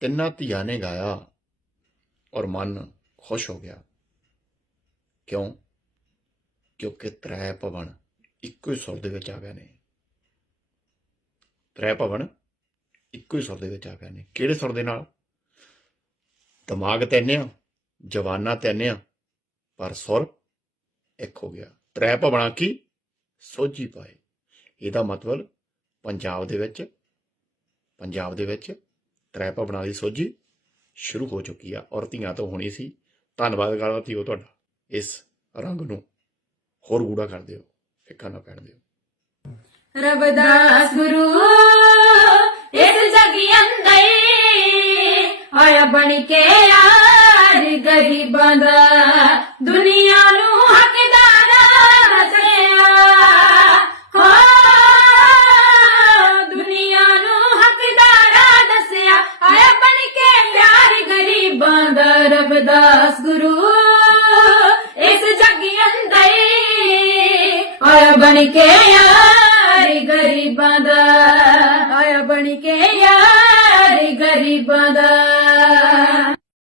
ਤਿੰਨਾਂ ਧੀਆਂ ਨੇ ਗਾਇਆ ਔਰ ਮਨ ਖੁਸ਼ ਹੋ ਗਿਆ। ਕਿਉਂ? ਕਿਉਂਕਿ ਤ੍ਰੈ ਭਵਨ ਇੱਕੋ ਹੀ ਸੁਰ ਦੇ ਵਿੱਚ ਆ ਗਏ ਨੇ। ਤ੍ਰੈ ਭਵਨ ਇੱਕੋ ਹੀ ਸੁਰ ਦੇ ਵਿੱਚ ਆ ਗਏ ਨੇ। ਕਿਹੜੇ ਸੁਰ ਦੇ ਨਾਲ? ਦਿਮਾਗ ਤਿੰਨ ਆ, ਜਵਾਨਾ ਤਿੰਨ ਆ, ਪਰ ਸੁਰ ਇੱਕ ਹੋ ਗਿਆ। ਤ੍ਰੈ ਭਵਨਾਂ ਕੀ ਸੋਝੀ ਪਾਏ। ਇਹਦਾ ਮਤਲਬ ਪੰਜਾਬ ਦੇ ਵਿੱਚ ਤ੍ਰੈ ਭਵਨਾਂ ਦੀ ਸੋਝੀ ਸ਼ੁਰੂ ਹੋ ਚੁੱਕੀ ਆ ਔਰ ਧੀਆਂ ਤੋਂ ਹੋਣੀ ਸੀ। ਧੰਨਵਾਦ ਕਰਦਾ ਧੀਓ ਤੁਹਾਡਾ। ਇਸ ਰੰਗ ਨੂੰ ਹੋਰ ਗੂੜਾ ਕਰ ਦਿਓ, ਫਿੱਕਾ ਨਾ ਪੈਣ ਦਿਓ। ਰਵਿਦਾਸ ਗੁਰੂ ਇਸ ਜਗ ਅੰਦਰ ਆਇਆ ਬਣ ਕੇ ਯਾਰ ਗਰੀਬਾਂ ਦਾ, ਦੁਨੀਆ ਨੂੰ ਹੱਕਦਾਰ ਦੱਸਿਆ। ਹੋ ਦੁਨੀਆ ਨੂੰ ਹੱਕਦਾਰ ਦੱਸਿਆ, ਆਇਆ ਬਣ ਕੇ ਪਿਆਰ ਗਰੀਬਾਂ ਦਾ। ਰਵਿਦਾਸ ਗੁਰੂ ਇਸ ਜਗ ਅੰਦਰ ਆਇਆ ਬਣ ਕੇ ਯਾਰ ਗਰੀਬਾਂ ਦਾ, ਆਇਆ ਬਣ ਕੇ ਯਾਰ ਗਰੀਬਾਂ ਦਾ।